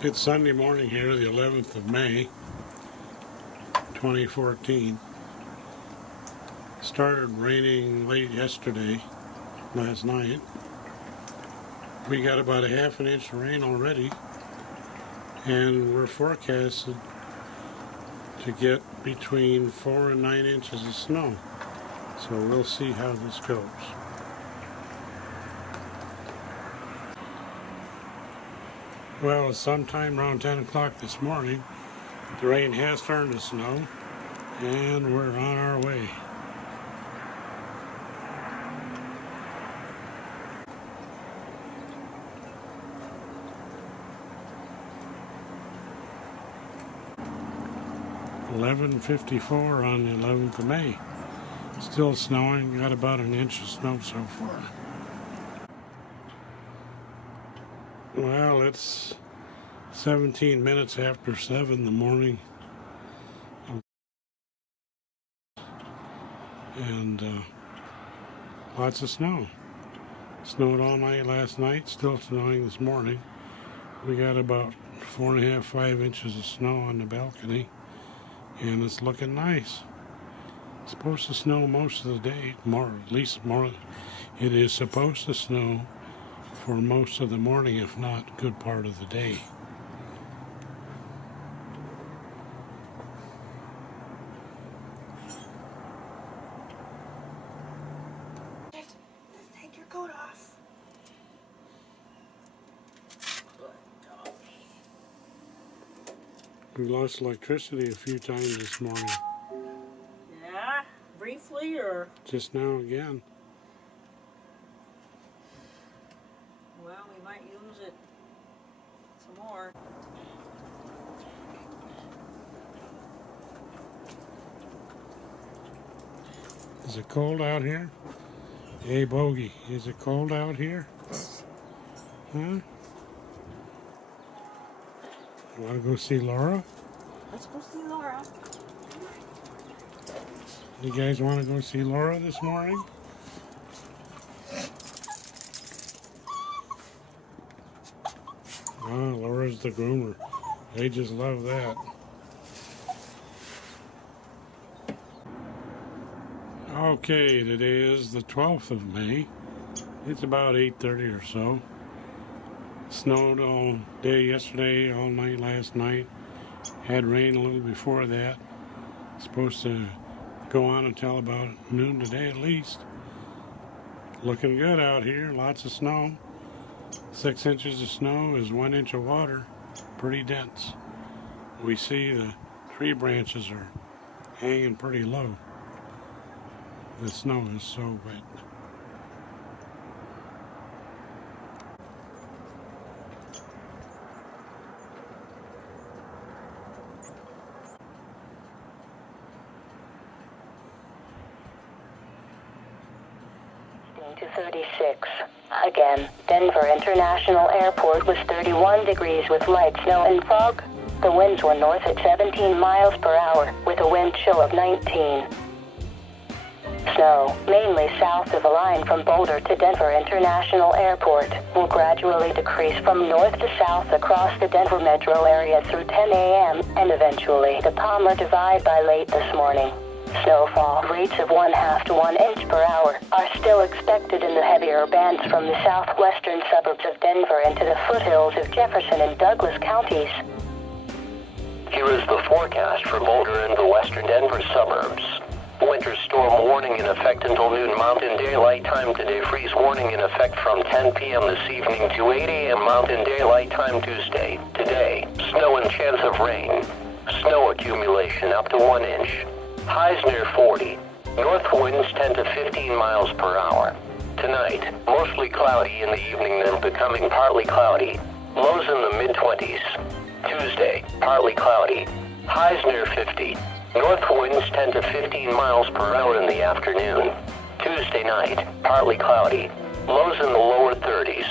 It's Sunday morning here, the 11th of May, 2014. Started raining late last night. We got about a half an inch of rain already, and we're forecasted to get between 4 and 9 inches of snow. So we'll see how this goes. Well, sometime around 10 o'clock this morning, the rain has turned to snow, and we're on our way. (11:54) on the 11th of May. Still snowing. Got about an inch of snow so far. Well, it's 17 minutes after 7 in the morning, and lots of snow. Snowed all night last night, still snowing this morning. We got about 4.5, 5 inches of snow on the balcony, and it's looking nice. It's supposed to snow most of the day, at least more. It is supposed to snow for most of the morning, if not a good part of the day. Take your coat off. We lost electricity a few times this morning. Yeah, briefly or? Just now again. Well, we might use it some more. Is it cold out here? Hey, Bogey, is it cold out here? Huh? You want to go see Laura? Let's go see Laura. You guys want to go see Laura this morning? Ah, Laura's the groomer. They just love that. Okay, today is the 12th of May. It's about 8:30 or so. Snowed all day yesterday, all night last night. Had rain a little before that. Supposed to go on until about noon today at least. Looking good out here, lots of snow. 6 inches of snow is 1 inch of water, pretty dense. We see the tree branches are hanging pretty low. The snow is so wet. To 36. Again, Denver International Airport was 31 degrees with light snow and fog. The winds were north at 17 miles per hour with a wind chill of 19. Snow, mainly south of the line from Boulder to Denver International Airport, will gradually decrease from north to south across the Denver metro area through 10 a.m. and eventually the Palmer Divide by late this morning. Snowfall rates of 1/2 to 1 inch per hour are still expected in the heavier bands from the southwestern suburbs of Denver into the foothills of Jefferson and Douglas counties. Here is the forecast for Boulder and the western Denver suburbs. Winter storm warning in effect until noon Mountain Daylight Time today. Freeze warning in effect from 10 p.m. this evening to 8 a.m. Mountain Daylight Time Tuesday. Today, snow and chance of rain. Snow accumulation up to 1 inch. Highs near 40. North winds 10 to 15 miles per hour. Tonight, mostly cloudy in the evening, then becoming partly cloudy. Lows in the mid-20s. Tuesday, partly cloudy. Highs near 50. North winds 10 to 15 miles per hour in the afternoon. Tuesday night, partly cloudy. Lows in the lower 30s.